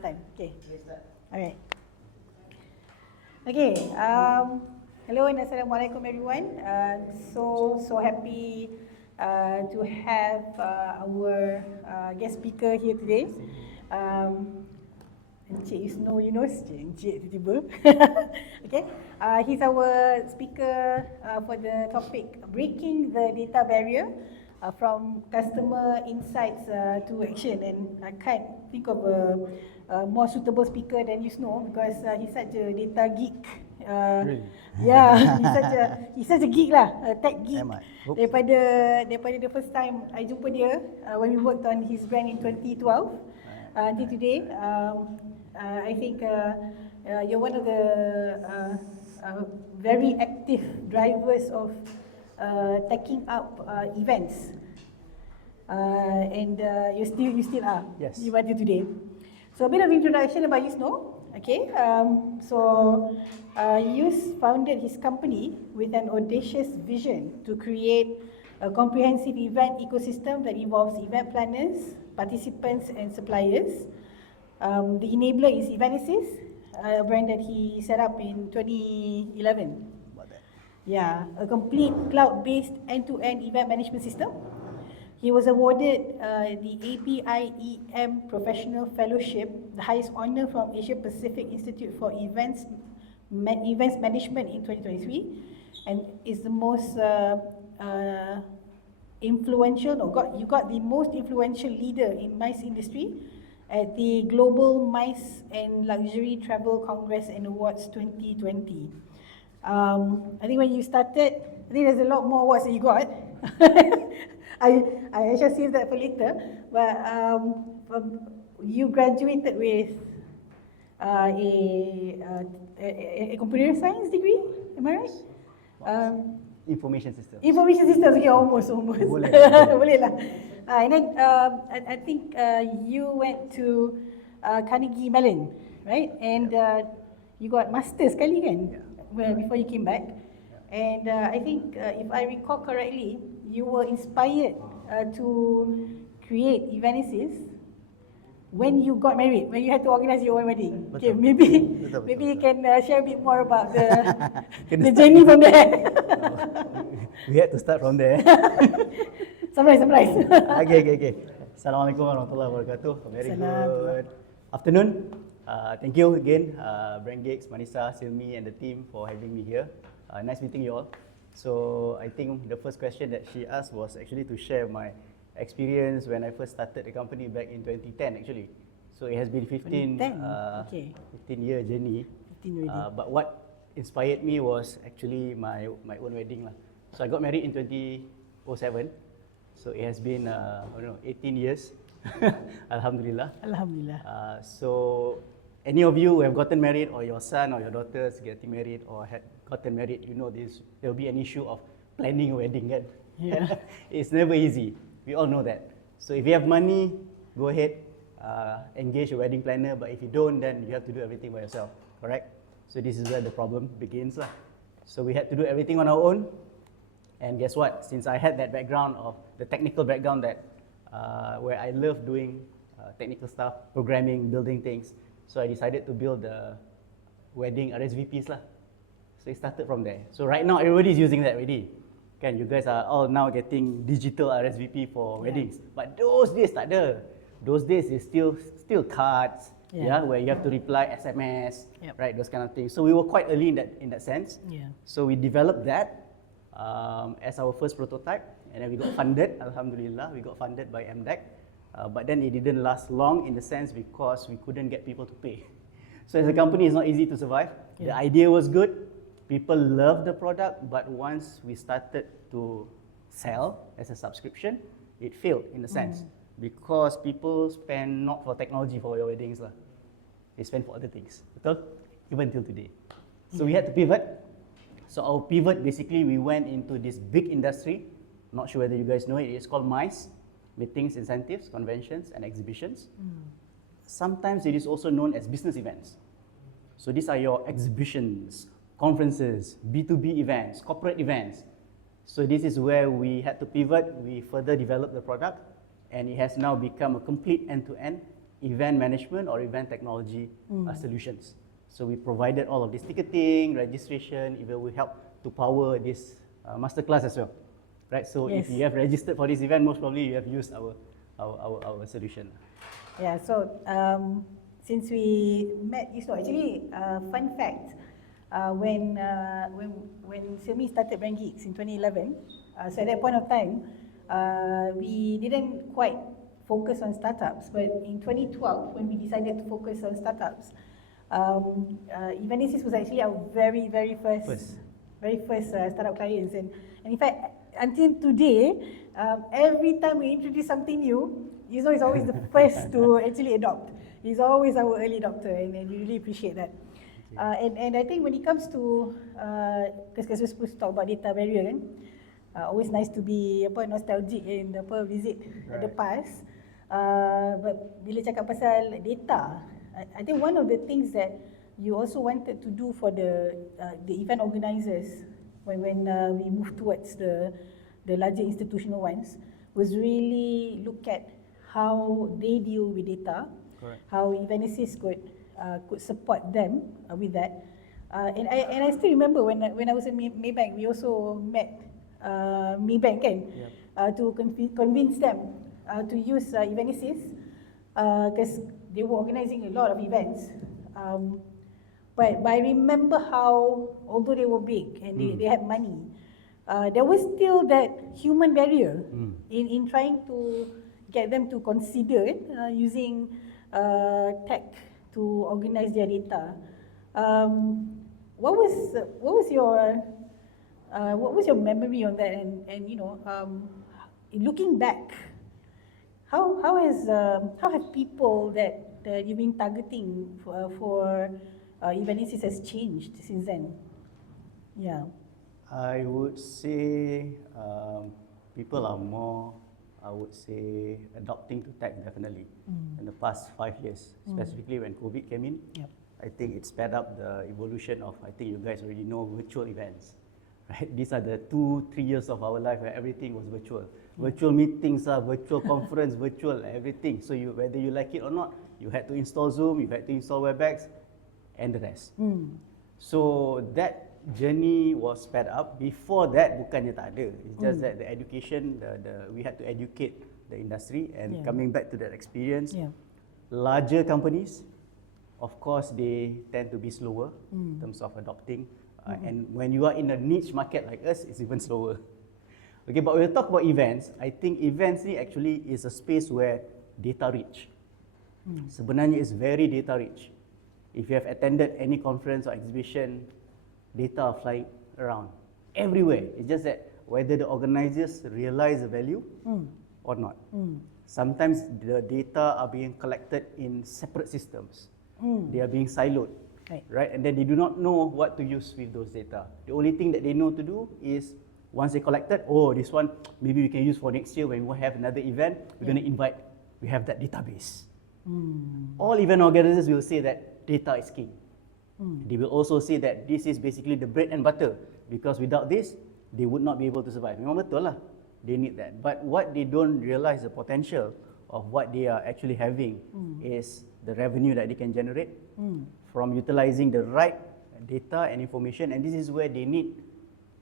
time. Okay. Alright. Okay. Hello and assalamualaikum everyone. So happy to have our guest speaker here today. Encik Yusno Yunos, Encik tiba-tiba. Okay. He's our speaker for the topic breaking the data barrier from customer insights to action, and I can't think of a more suitable speaker than Yusno because he's such a data geek. Really? Yeah, he's such a geek lah, a tech geek. Daripada the first time I jumpa dia when we worked on his brand in 2012 until today, I think you're one of the very active drivers of taking up events, and you still are. Yes. Even until today. So a bit of introduction about Yusno. Okay, Yus founded his company with an audacious vision to create a comprehensive event ecosystem that involves event planners, participants, and suppliers. The enabler is Evenesis, a brand that he set up in 2011. Yeah, a complete cloud-based end-to-end event management system. He was awarded the APIEM Professional Fellowship, the highest honor from Asia Pacific Institute for Events Management in 2023, and is the most influential. You got the most influential leader in MICE industry at the Global MICE and Luxury Travel Congress and Awards 2020. I think when you started, I think there's a lot more awards that you got. I shall save that for later. But you graduated with a computer science degree, am I right? Information systems. Information systems, okay, almost. Boleh. Boleh lah. And then I think you went to Carnegie Mellon, right? And you got masters sekali kan? Before you came back. And I think if I recall correctly, you were inspired to create Evenesis when you got married, when you had to organize your own wedding. Okay, maybe you can share a bit more about the journey from there. We had to start from there. Summarize. Okay. Assalamualaikum warahmatullahi wabarakatuh. Very good afternoon. Thank you again, Brand Gigs, Manisa, Silmi, and the team for having me here. Nice meeting you all. So I think the first question that she asked was actually to share my experience when I first started the company back in 2010 actually. So it has been 15-year journey. 15 already. But what inspired me was actually my own wedding lah. So I got married in 2007. So it has been 18 years. Alhamdulillah. So any of you who have gotten married, or your son or your daughters getting married or had gotten married, you know this, there will be an issue of planning a wedding, kan? Yeah. It's never easy. We all know that. So if you have money, go ahead, engage a wedding planner. But if you don't, then you have to do everything by yourself, correct? So this is where the problem begins lah. So we had to do everything on our own. And guess what? Since I had that background of the technical background that where I love doing technical stuff, programming, building things. So I decided to build the wedding RSVPs lah. So it started from there. So right now everybody is using that already. Kan, you guys are all now getting digital RSVP for weddings. But those days tak ada. Those days is still cards, where you have to reply SMS, right? Those kind of things. So we were quite early in that sense. So we developed that as our first prototype, and then we got funded. Alhamdulillah, we got funded by MDEC. But then it didn't last long in the sense because we couldn't get people to pay. So as a company, it's not easy to survive. The idea was good. People loved the product, but once we started to sell as a subscription, it failed in a sense because people spend not for technology for your weddings lah. They spend for other things, betul? Even till today. So we had to pivot. So our pivot, basically, we went into this big industry. Not sure whether you guys know it. It's called MICE, Meetings, Incentives, Conventions, and Exhibitions. Sometimes it is also known as business events. So these are your exhibitions, conferences, B2B events, corporate events. So this is where we had to pivot. We further developed the product, and it has now become a complete end-to-end event management or event technology solutions. So we provided all of this ticketing, registration, even we help to power this masterclass as well, right? So Yes. if you have registered for this event, most probably you have used our solution. Yeah, so since we met Yusno, actually, fun fact, when Xiaomi started Brand Geeks in 2011, so at that point of time, we didn't quite focus on startups, but in 2012, when we decided to focus on startups, Evenesis was actually our very first startup clients, and in fact, until today, every time we introduce something new, Yusno is always the first to actually adopt. He's always our early adopter, and we really appreciate that. And I think when it comes to, because we're supposed to talk about data barrier, kan, always nice to be nostalgic and visit the past. But bila cakap pasal data, I think one of the things that you also wanted to do for the event organisers when we moved towards the larger institutional ones was really look at how they deal with data. Correct. How Evenesis could support them with that. And I still remember when I was in Maybank, we also met Maybank, kan, to convince them to use Evenesis, because they were organising a lot of events. But I remember how, although they were big and they had money, there was still that human barrier in trying to get them to consider using tech to organize their data. What was your memory on that? And you know, looking back, how have people that you've been targeting for Evenesis has changed since then? Yeah. I would say people are more, I would say, adopting to tech definitely in the past 5 years, specifically when COVID came in. Yep. I think it sped up the evolution of, I think you guys already know, virtual events. Right? These are the 2-3 years of our life where everything was virtual. Virtual meetings, virtual conference, virtual everything. So you, whether you like it or not, you had to install Zoom, you had to install WebEx, and the rest. So that journey was sped up. Before that, bukannya tak ada. It's just that the education, we had to educate the industry, and coming back to that experience, larger companies, of course, they tend to be slower in terms of adopting. And when you are in a niche market like us, it's even slower. Okay, but we'll talk about events. I think events actually is a space where data rich. Sebenarnya is very data rich. If you have attended any conference or exhibition, data are flying around everywhere. It's just that whether the organizers realize the value or not. Sometimes the data are being collected in separate systems. They are being siloed, right? And then they do not know what to use with those data. The only thing that they know to do is once they collected, oh, this one maybe we can use for next year when we have another event. We're going to invite. We have that database. All event organizers will say that data is king. They will also say that this is basically the bread and butter, because without this, they would not be able to survive. Memang betul lah, they need that. But what they don't realize the potential of what they are actually having is the revenue that they can generate from utilizing the right data and information. And this is where they need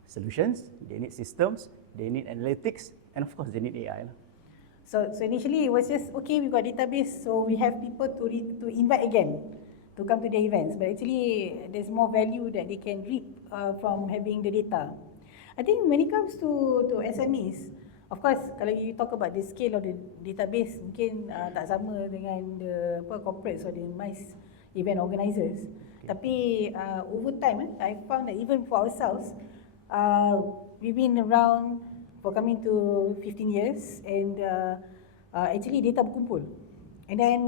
solutions, they need systems, they need analytics, and of course they need AI lah. So initially it was just, okay, we got database, so we have people to invite again to come to the events, but actually there's more value that they can reap from having the data. I think when it comes to SMEs, of course, kalau you talk about the scale of the database, mungkin tak sama dengan the corporates or the MICE event organisers. Tapi over time, I found that even for ourselves, we've been around for coming to 15 years, and actually data berkumpul. And then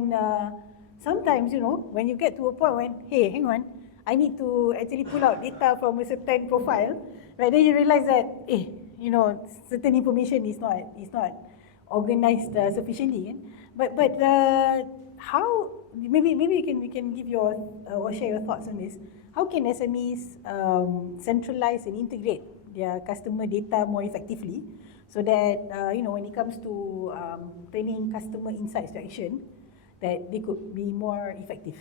sometimes, you know, when you get to a point when, hey, hang on, I need to actually pull out data from a certain profile, right? Then you realize that, you know, certain information is not organized sufficiently. But how? Maybe we can give your or share your thoughts on this. How can SMEs centralize and integrate their customer data more effectively, so that you know, when it comes to turning customer insights to action, that they could be more effective?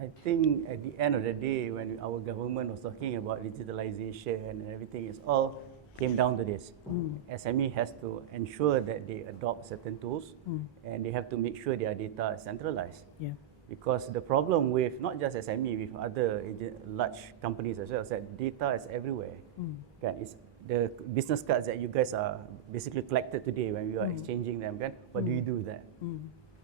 I think at the end of the day, when our government was talking about digitalization and everything, it's all came down to this. SME has to ensure that they adopt certain tools, and they have to make sure their data is centralized. Yeah. Because the problem with not just SME, with other large companies as well, is that data is everywhere. Kan? It's the business cards that you guys are basically collected today when we are exchanging them. Kan? What do you do with that?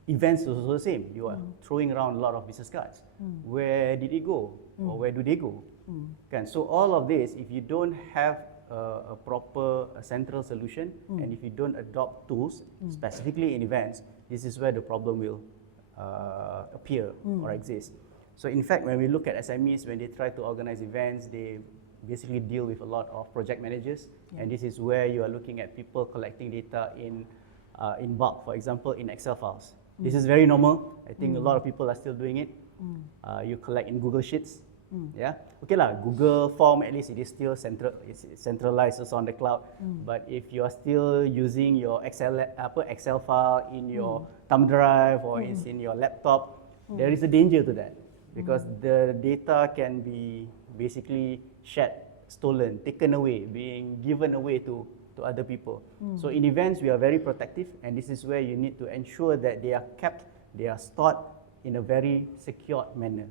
Events is also the same. You are throwing around a lot of business cards. Where did it go? Or where do they go? Kan? So all of this, if you don't have a proper central solution, and if you don't adopt tools, specifically in events, this is where the problem will appear or exist. So in fact, when we look at SMEs, when they try to organize events, they basically deal with a lot of project managers, and this is where you are looking at people collecting data in bulk, for example, in Excel files. This is very normal. I think a lot of people are still doing it. You collect in Google Sheets. Yeah, okay lah. Google Form, at least it is still centralized also on the cloud. But if you are still using your Excel file in your thumb drive or it's in your laptop, there is a danger to that, because the data can be basically shared, stolen, taken away, being given away to other people. So in events, we are very protective, and this is where you need to ensure that they are kept, they are stored in a very secured manner.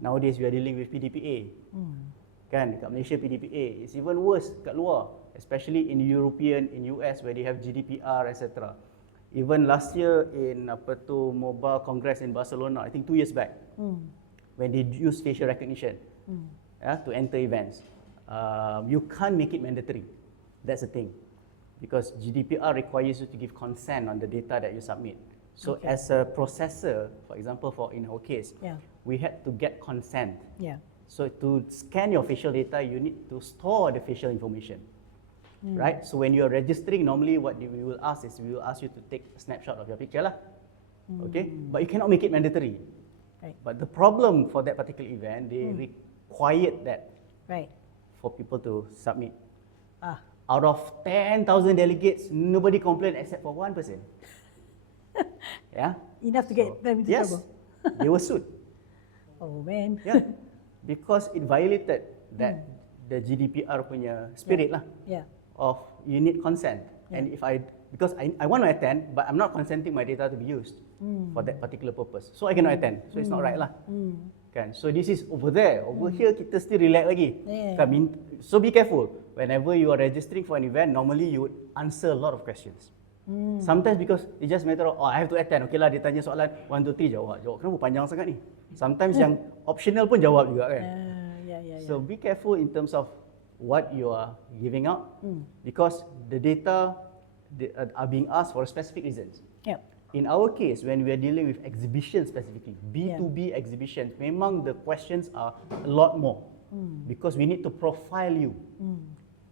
Nowadays we are dealing with PDPA. Kan, dekat Malaysia PDPA. It's even worse kat luar, especially in European, in US where they have GDPR, etc. Even last year in Mobile Congress in Barcelona, I think 2 years back, when they use facial recognition to enter events, you can't make it mandatory. That's the thing, because GDPR requires you to give consent on the data that you submit. So as a processor, for example, in our case, we had to get consent. So to scan your facial data, you need to store the facial information, right? So when you are registering, normally what we will ask is, we will ask you to take a snapshot of your picture lah. Okay, but you cannot make it mandatory. Right. But the problem for that particular event, they required that for people to submit. Out of 10,000 delegates, nobody complained except for one person. Yeah. Enough to get them into trouble. They were sued. Oh man. Yeah, because it violated that the GDPR punya spirit lah. Of you need consent, and because I want to attend, but I'm not consenting my data to be used for that particular purpose, so I cannot attend. So it's not right lah. Kan? So this is over there. Over here kita still relax lagi. Kan? So be careful. Whenever you are registering for an event, normally you would answer a lot of questions. Sometimes because it's just matter of, I have to attend. Okay lah, dia tanya soalan 1, 2, 3, jawab. Kenapa panjang sangat ni? Sometimes yang optional pun jawab juga kan. So be careful in terms of what you are giving out, because the data are being asked for specific reasons. In our case, when we are dealing with exhibitions specifically, B2B exhibitions, memang the questions are a lot more, because we need to profile you.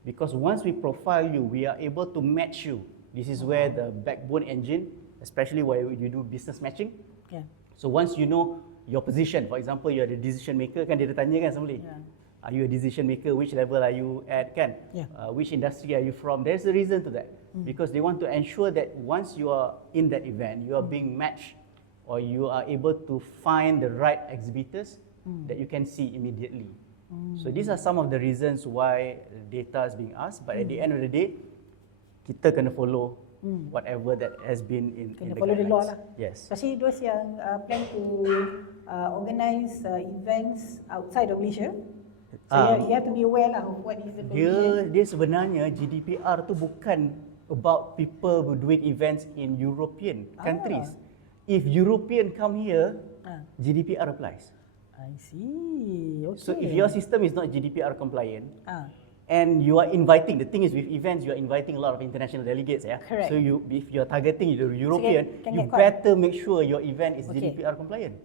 Because once we profile you, we are able to match you. This is where the backbone engine, especially where you do business matching. So once you know your position, for example, you are the decision maker, kan dia tanya kan somebody, are you a decision maker, which level are you at, kan? Which industry are you from? There's a reason to that, because they want to ensure that once you are in that event, you are being matched, or you are able to find the right exhibitors that you can see immediately. So these are some of the reasons why data is being asked, but at the end of the day, kita kena follow whatever that has been in the follow guidelines. the law lah. Yes. Especially those yang plan to organize events outside of Malaysia. So you have to be aware lah of what is the provision. Dia sebenarnya GDPR tu bukan about people who doing events in European countries. If European come here, GDPR applies. I see. Okay. So if your system is not GDPR compliant, and you are inviting, the thing is with events, you are inviting a lot of international delegates, Correct. So if you are targeting the European, can you get caught. better make sure your event is GDPR compliant.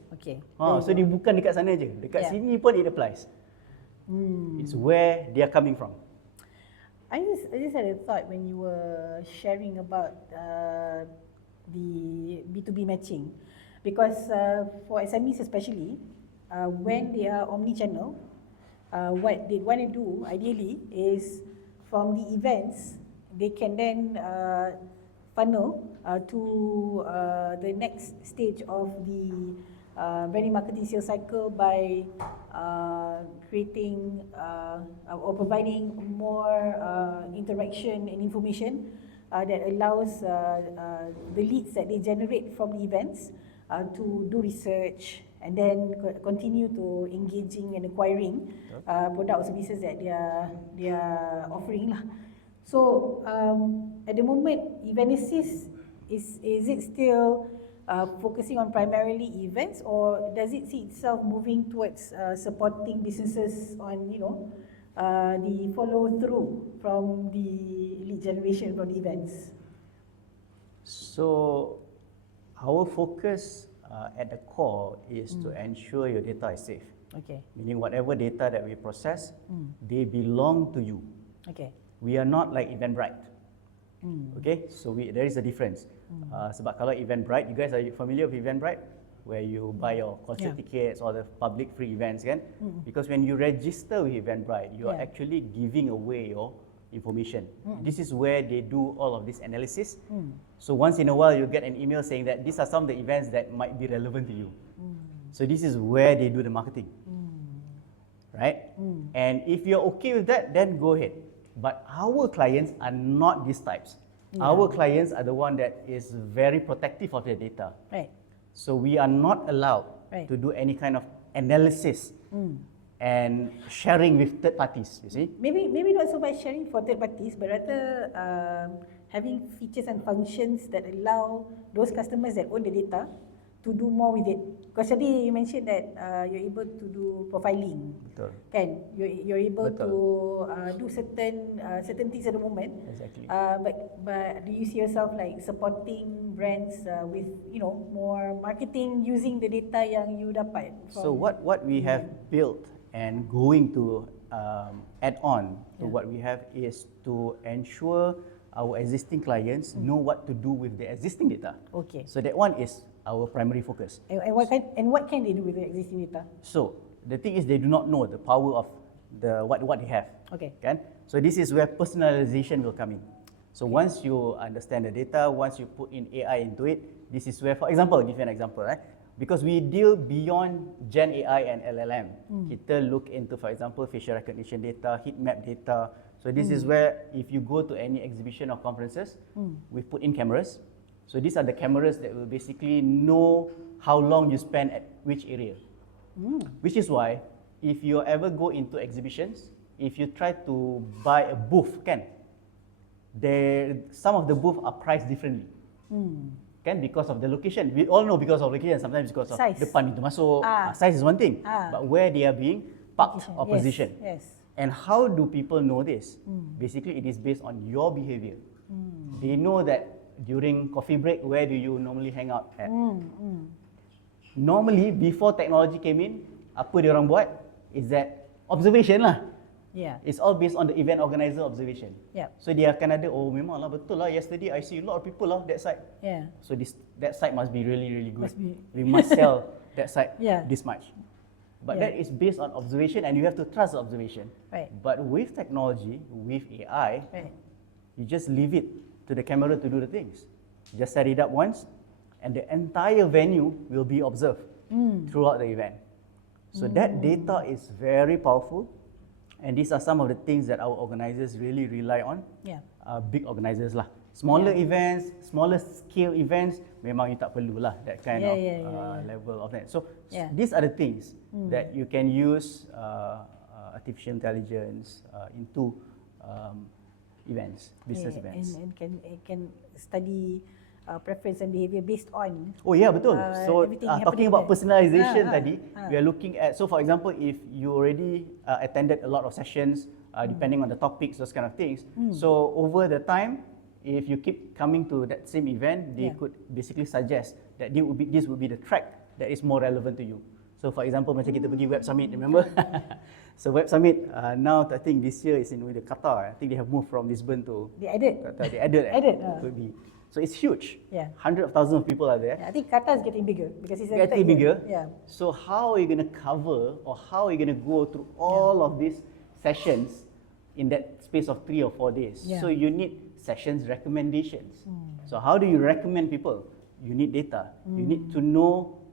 So dia bukan dekat sana je, dekat sini pun it applies. It's where they are coming from. I just had a thought when you were sharing about the B2B matching, because for SMEs especially, when they are omni-channel, what they want to do ideally is from the events, they can then funnel to the next stage of the branding marketing sales cycle by creating or providing more interaction and information that allows the leads that they generate from the events to do research and then continue to engaging and acquiring product or services that they are offering lah. So at the moment, Evenesis is it still focusing on primarily events, or does it see itself moving towards supporting businesses on the follow through from the lead generation from the events? So our focus at the core is to ensure your data is safe. Okay. Meaning whatever data that we process, they belong to you. Okay. We are not like Eventbrite. Okay, so there is a difference. Sebab kalau Eventbrite, you guys are familiar with Eventbrite, where you buy your concert tickets or the public free events, kan? Because when you register with Eventbrite, you are actually giving away your information. This is where they do all of this analysis. So once in a while, you get an email saying that these are some of the events that might be relevant to you. So this is where they do the marketing, right? And if you're okay with that, then go ahead. But our clients are not these types. Our clients are the one that is very protective of their data. Right. So we are not allowed to do any kind of analysis and sharing with third parties, you see. Maybe not so much sharing for third parties, but rather having features and functions that allow those customers that own the data to do more with it. Because tadi you mentioned that you're able to do profiling. Betul. Kan? You're able Betul. to do certain things at the moment. Exactly. But do you see yourself like supporting brands with more marketing using the data yang you dapat? So what we have built and going to add on to what we have is to ensure our existing clients know what to do with their existing data. Okay. So that one is our primary focus. And what can they do with the existing data? So the thing is, they do not know the power of what they have. Okay. Kan? So this is where personalization will come in. So once you understand the data, once you put in AI into it, this is where, for example, I'll give you an example, right? Because we deal beyond Gen AI and LLM. Kita look into, for example, facial recognition data, heat map data. So this is where, if you go to any exhibition or conferences, we put in cameras. So these are the cameras that will basically know how long you spend at which area. Which is why, if you ever go into exhibitions, if you try to buy a booth, some of the booths are priced differently. Because of the location. We all know because of location, sometimes because of size. depan pintu masuk. Size is one thing, but where they are being parked or positioned. Yes. And how do people know this? Basically, it is based on your behavior. They know that during coffee break, where do you normally hang out at? Normally, before technology came in, apa dia orang buat is that observation lah. Yeah. It's all based on the event organizer observation. Yeah. So dia akan ada, oh memanglah betul lah, yesterday I see a lot of people lah that side. Yeah. So that site must be really, really good. Must be. We must sell that site this much. But Yeah. that is based on observation, and you have to trust the observation. Right. But with technology, with AI, you just leave it to the camera to do the things. You just set it up once, and the entire venue will be observed throughout the event. So that data is very powerful, and these are some of the things that our organizers really rely on. Yeah. Big organizers lah. Smaller events, smaller scale events, memang you tak perlu lah that kind of level of that. So these are the things that you can use artificial intelligence into events, business events. And can study preference and behavior based on. Oh yeah, betul. So talking about personalization tadi, we are looking at, so for example, if you already attended a lot of sessions, depending on the topics, those kind of things. So over the time, if you keep coming to that same event, they could basically suggest that this would be the track that is more relevant to you. So for example, macam kita pergi Web Summit, remember? So Web Summit, now I think this year is in Qatar. I think they have moved from Lisbon to They added. Qatar. They added. Could be. So it's huge. Yeah. Hundreds of thousands of people are there. I think Qatar is getting bigger because it's Getting bigger. Yeah. So how are you going to cover, or how are you going to go through all of these sessions in that space of 3 or 4 days? Yeah. So you need sessions recommendations. So how do you recommend people? You need data. You need to know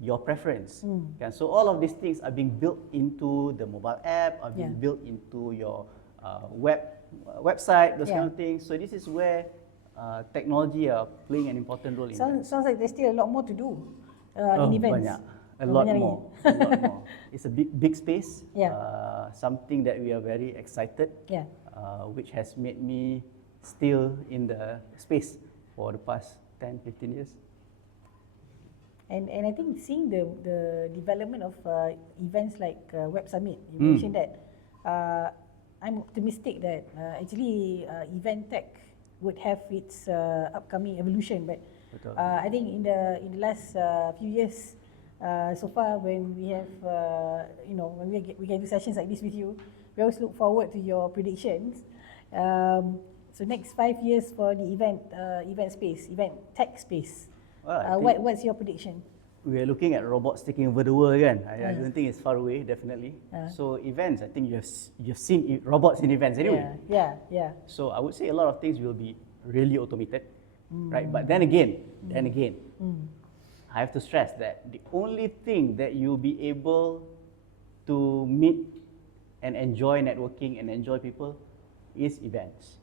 your preference. Kan? So all of these things are being built into the mobile app, are being built into your website, those kind of things. So this is where technology are playing an important role in that. Sounds like there's still a lot more to do in events. Banyak. A lot more. A lot more. It's a big space. Something that we are very excited. Which has made me still in the space for the past 10, 15 years. And I think seeing the development of events like Web Summit, you mentioned that, I'm optimistic that actually event tech would have its upcoming evolution. But I think in the last few years, so far when we have, when we can do sessions like this with you, we always look forward to your predictions. So next 5 years for the event space, event tech space. What's your prediction? We are looking at robots taking over the world, kan? I don't think it's far away, definitely. So events, I think you've seen robots in events anyway. Yeah. So I would say a lot of things will be really automated, right? But then again, I have to stress that the only thing that you'll be able to meet and enjoy networking and enjoy people is events.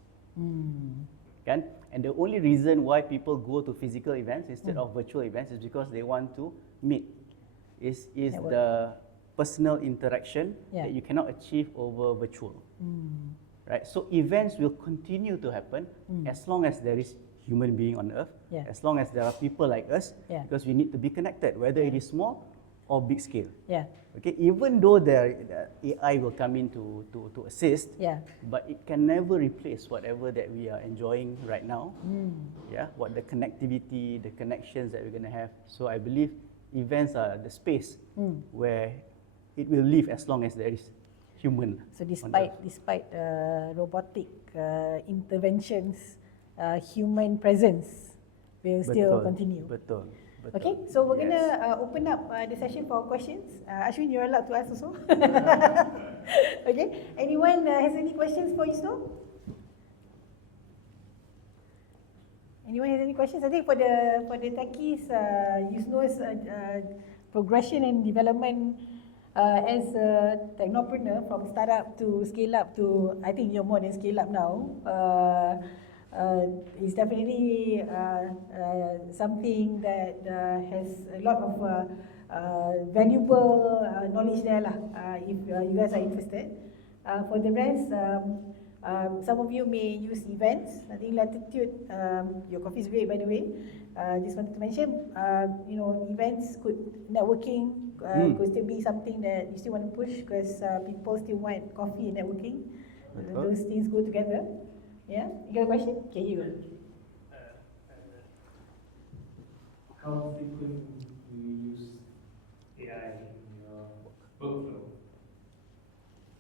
Kan? And the only reason why people go to physical events instead of virtual events is because they want to meet. Is the personal interaction that you cannot achieve over virtual. Right? So events will continue to happen as long as there is human being on earth, as long as there are people like us, because we need to be connected, whether it is small or big scale. Okay, even though the AI will come in to assist, but it can never replace whatever that we are enjoying right now. What the connectivity, the connections that we're going to have. So I believe events are the space where it will live as long as there is human. So despite robotic interventions, human presence will still continue. Betul. Okay, so we're going to open up the session for questions. Ashwin, you're allowed to ask also. Okay, anyone has any questions for Yusno? Anyone has any questions? I think for the techies, Yusno's progression and development as a technopreneur from startup to scale up to, I think you're more than scale up now. It's definitely something that has a lot of valuable knowledge there lah, if you guys are interested. For the rest, some of you may use events. I think Latitude, your coffee is great by the way. Just wanted to mention, events networking could still be something that you still want to push because people still want coffee and networking. Those things go together. Yeah, you got a question? Okay, you go. How frequent do you use AI in your workflow?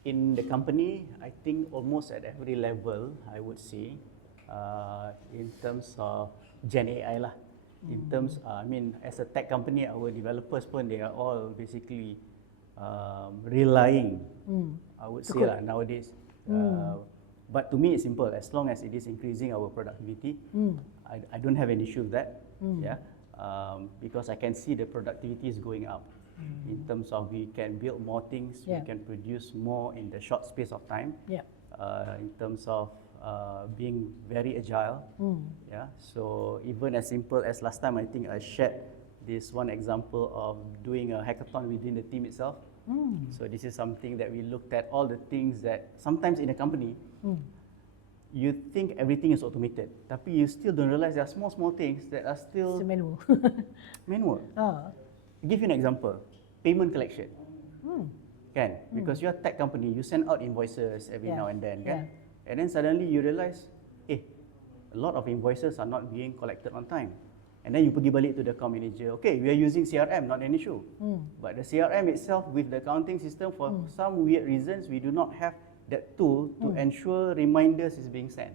In the company, I think almost at every level, I would say, in terms of Gen AI lah. In terms, as a tech company, our developers pun, they are all basically relying, I would say lah, nowadays. But to me, it's simple. As long as it is increasing our productivity, I don't have an issue with that. Because I can see the productivity is going up. In terms of we can build more things, we can produce more in the short space of time. In terms of being very agile. So even as simple as last time, I think I shared this one example of doing a hackathon within the team itself. So this is something that we looked at all the things that sometimes in a company, you think everything is automated, tapi you still don't realize there are small things that are still manual. Manual. I'll give you an example. Payment collection. Kan? Because you're a tech company, you send out invoices every now and then, kan? And then suddenly you realize, a lot of invoices are not being collected on time. And then you pergi balik to the account manager. Okay, we are using CRM, not an issue. But the CRM itself with the accounting system, for some weird reasons, we do not have that tool to ensure reminders is being sent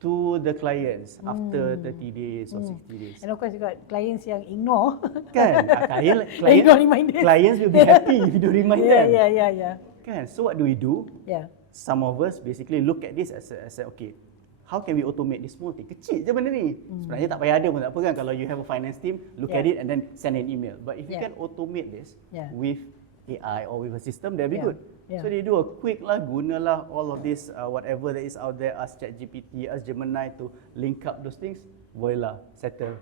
to the clients after 30 days or 60 days. And of course you got clients yang ignore. Kan? Ignore reminders. Clients will be happy if you do remind them. Yeah. Kan? So what do? Some of us basically look at this as a okay, how can we automate this small thing? Kecil je benda ni. Sebenarnya tak payah ada pun tak apa kan, kalau you have a finance team, look at it and then send an email. But if you can automate this with AI or with a system, that'll be good. So they do a quick lah, gunalah all of this whatever that is out there, ask ChatGPT, ask Gemini to link up those things, voila, settle.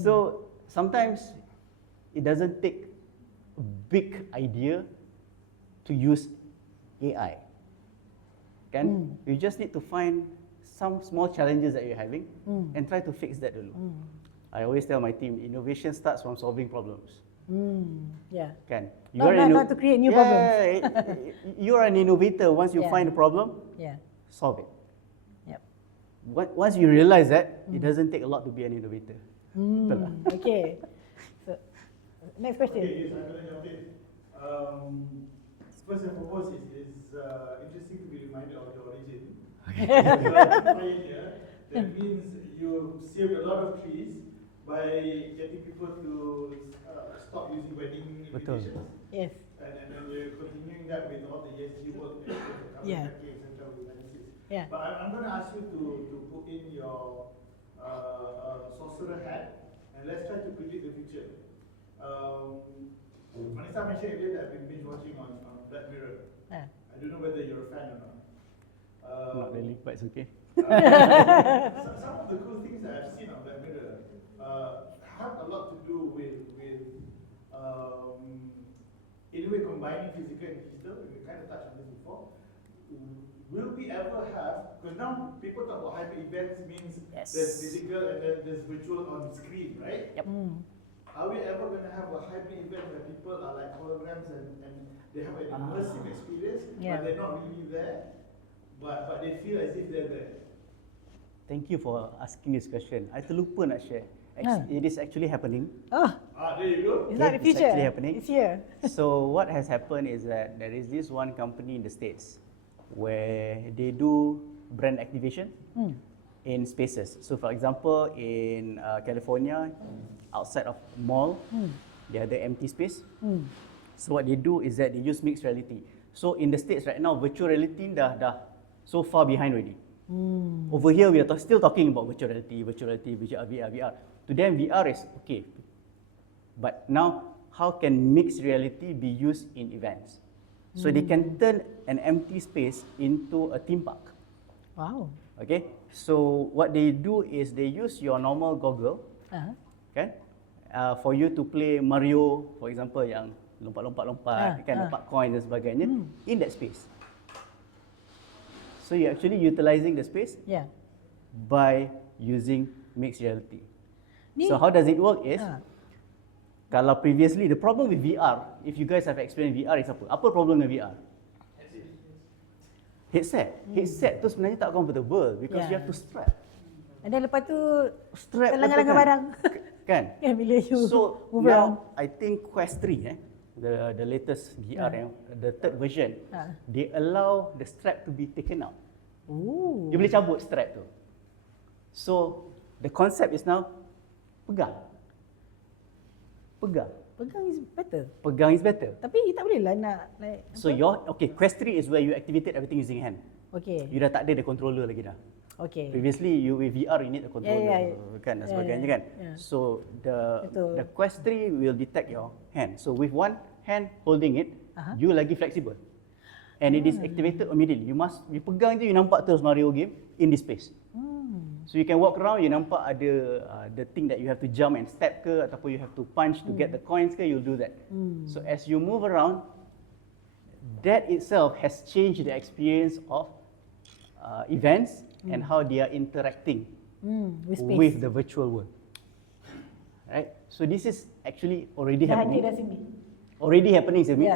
So sometimes it doesn't take a big idea to use AI. Kan? You just need to find some small challenges that you're having and try to fix that dulu. I always tell my team, innovation starts from solving problems. Kan? Not to create new problems. You are an innovator. Once you find a problem, solve it. Once you realize that, it doesn't take a lot to be an innovator. Betul tak? Okay. So, next question. Okay, yes, I'm going to jump in. First and foremost, it's interesting to be reminded of your origin. You are a pioneer. That means you saved a lot of trees by getting people to stop using wedding invitations. Yes. And then you're continuing that with all the ESG work and carbon tracking, etc. with Evenesis. But I'm going to ask you to put in your sorcerer hat and let's try to predict the future. Vanessa mentioned earlier that I've been binge watching on Black Mirror. I don't know whether you're a fan or not. Not really, but it's okay. Some of the cool things that I've seen on Black Mirror have a lot to do with in a way combining physical and digital. We kind of touched on this before. Will we ever have, because now people talk about hyper events means there's physical and then there's virtual on screen, right? Yep. Are we ever going to have a hyper event where people are like holograms and they have an immersive experience, but they're not really there, but they feel as if they're there? Thank you for asking this question. I terlupa nak share. It is actually happening. There you go. It's not the future. It's actually happening. It's here. So what has happened is that there is this one company in the States where they do brand activation in spaces. So for example, in California, outside of mall, they have the empty space. So what they do is that they use mixed reality. So in the States right now, virtual reality dah so far behind already. Over here, we are still talking about virtual reality, VR, VR. To them, VR is okay. But now, how can mixed reality be used in events? So they can turn an empty space into a theme park. Wow. Okay, so what they do is they use your normal goggle, okay, for you to play Mario, for example, yang lompat-lompat, kan, dapat coin dan sebagainya, in that space. So you're actually utilizing the space by using mixed reality. So how does it work is, kalau previously, the problem with VR, if you guys have experienced VR, is apa? Apa problem dengan VR? Headset. Headset tu sebenarnya tak comfortable because you have to strap. And then lepas tu Strap langgar-langgar barang. Kan? Bila you So move around. now, I think Quest 3, the latest VR, the third version, they allow the strap to be taken out. Ooh. You boleh cabut strap tu. So the concept is now pegang. Pegang is better. Pegang is better. Tapi tak boleh lah nak like. So Quest 3 is where you activated everything using hand. Okay. You dah tak ada the controller lagi dah. Okay. Previously you with VR you need a controller kan dan sebagainya kan. So the Quest 3 will detect your hand. So with one hand holding it, you lagi flexible. And it is activated immediately. You pegang je you nampak terus Mario game in this space. So you can walk around, you nampak ada the thing that you have to jump and step ke ataupun you have to punch to get the coins ke, you'll do that. So as you move around, that itself has changed the experience of events and how they are interacting with the virtual world. Right? So this is actually already happening. Already happening, Simi.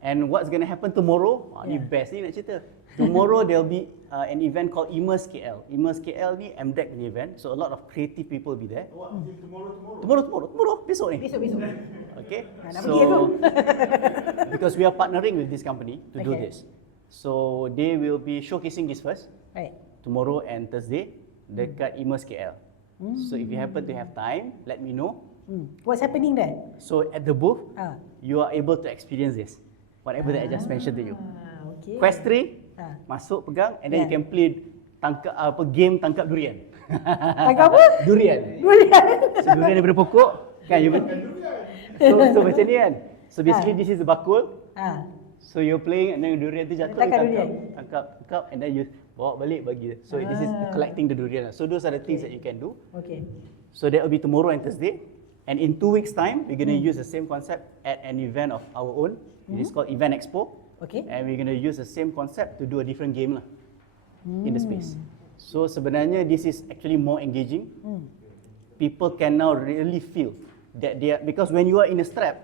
And what's going to happen tomorrow? Ni best ni nak cerita. Tomorrow there'll be an event called Immerse KL. Immerse KL ni MDEC punya event, so a lot of creative people will be there. Tomorrow, besok ni. Besok. Okay. Nak pergi tu. Because we are partnering with this company to do this. So they will be showcasing this first. Right. Tomorrow and Thursday dekat Immerse KL. So if you happen to have time, let me know. What's happening there? So at the booth, you are able to experience this. Whatever that I just mentioned to you. Okay. Quest 3, masuk pegang and then you can play game tangkap durian. Tangkap apa? Durian. Durian. So durian daripada pokok kan so macam ni kan. So basically this is the bakul. Ah. So you're playing and then durian tu jatuh, Tangkap you durian. tangkap and then you bawa balik bagi. So this is collecting the durian. So those are the things that you can do. Okay. So that will be tomorrow and Thursday. And in 2 weeks time, we're going to use the same concept at an event of our own. It is called Event Expo. Okay. And we're going to use the same concept to do a different game lah in the space. So sebenarnya this is actually more engaging. People can now really feel that they are, because when you are in a strap,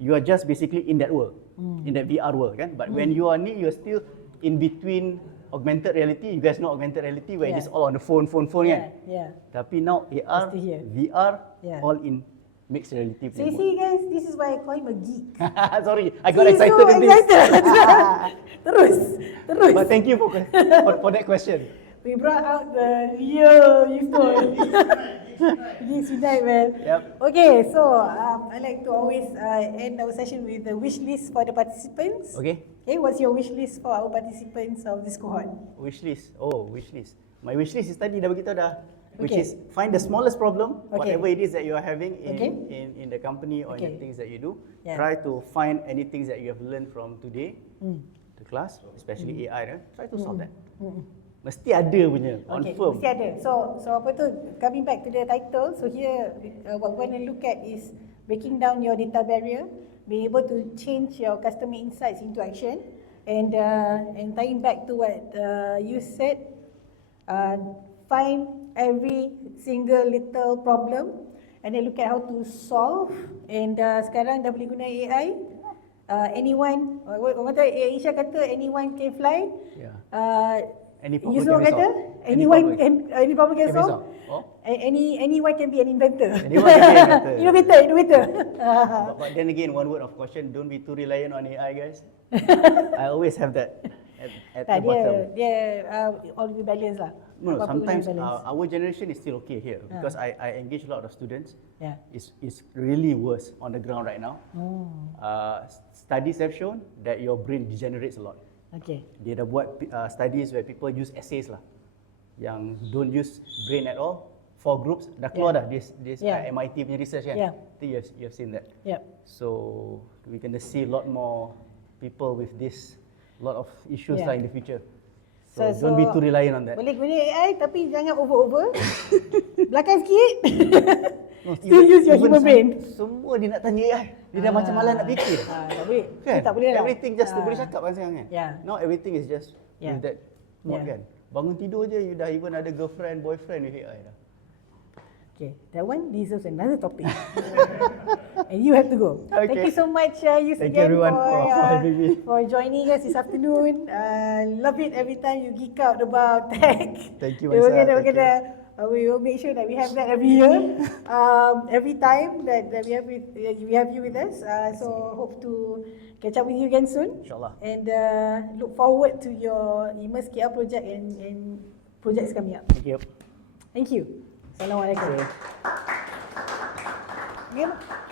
you are just basically in that world, in that VR world kan. But when you are you're still in between augmented reality. You guys know augmented reality where it is all on the phone kan. Yeah. Tapi now AR, Still here. VR, Yeah. all in mixed reality. So you see guys, this is why I call him a geek. Sorry, I got He's excited so with this. Terus. But thank you for that question. We brought out the real Yusno. Geeks unite, man. Yep. Okay, so I like to always end our session with the wish list for the participants. Okay. Okay, what's your wish list for our participants of this cohort? Wish list. Oh, wish list. My wish list is tadi dah beritahu dah. Which Okay. is find the smallest problem, Okay. whatever it is that you are having Okay. in the company or in Okay. the things that you do. Yeah. Try to find any things that you have learned from today, the class, especially AI. Try to solve that. Mesti ada punya, Okay, confirm. mesti ada. So apa tu, coming back to the title, so here what we're going to look at is breaking down your data barrier, being able to change your customer insights into action, and tying back to what you said, find every single little problem and then look at how to solve. And sekarang dah boleh guna AI. Anyone, orang kata Aisha kata anyone can fly. Yeah. Any Any problem Yusno can be kata solved. anyone Any problem can any problem can can be solve. solved. Oh. Anyone can be an inventor. Anyone can be an inventor. Innovator. But then again, one word of caution, don't be too reliant on AI, guys. I always have that at Tak, the bottom. dia all be balance lah. No, Apa-apa sometimes guna balance. our generation is still okay here because I engage a lot of students. Yeah. It's really worse on the ground right now. Studies have shown that your brain degenerates a lot. Okay. Dia dah buat studies where people use essays lah, yang don't use brain at all. 4 groups dah keluar dah this MIT punya research kan. Yeah. I think you have seen that. Yep. So we're gonna see a lot more people with this, lot of issues Yeah. lah in the future. So don't be too reliant on that. Boleh guna AI tapi jangan over. Belakang sikit. No, Still use your human brain. Semua dia nak tanya AI. Dia dah macam malas nak fikir. Tak boleh. Kan? Tak boleh lah. Everything just dia boleh cakap kan sekarang kan. Yeah. Now everything is just Yeah. with that mode Yeah. kan. Bangun tidur je you dah even ada girlfriend, boyfriend with AI dah. Okay, that one deserves another topic. And you have to go. Okay. Thank you so much, Yus, Thank you again everyone for having me. for joining us this afternoon. Love it every time you geek out about tech. Thank you, We're Vanessa. gonna we will make sure that we have that every year, every time that we have you with us. So hope to catch up with you again soon. InsyaAllah. And look forward to your Immerse KL project and projects coming up. Thank you. Thank you. Assalamualaikum. Okay. Okay.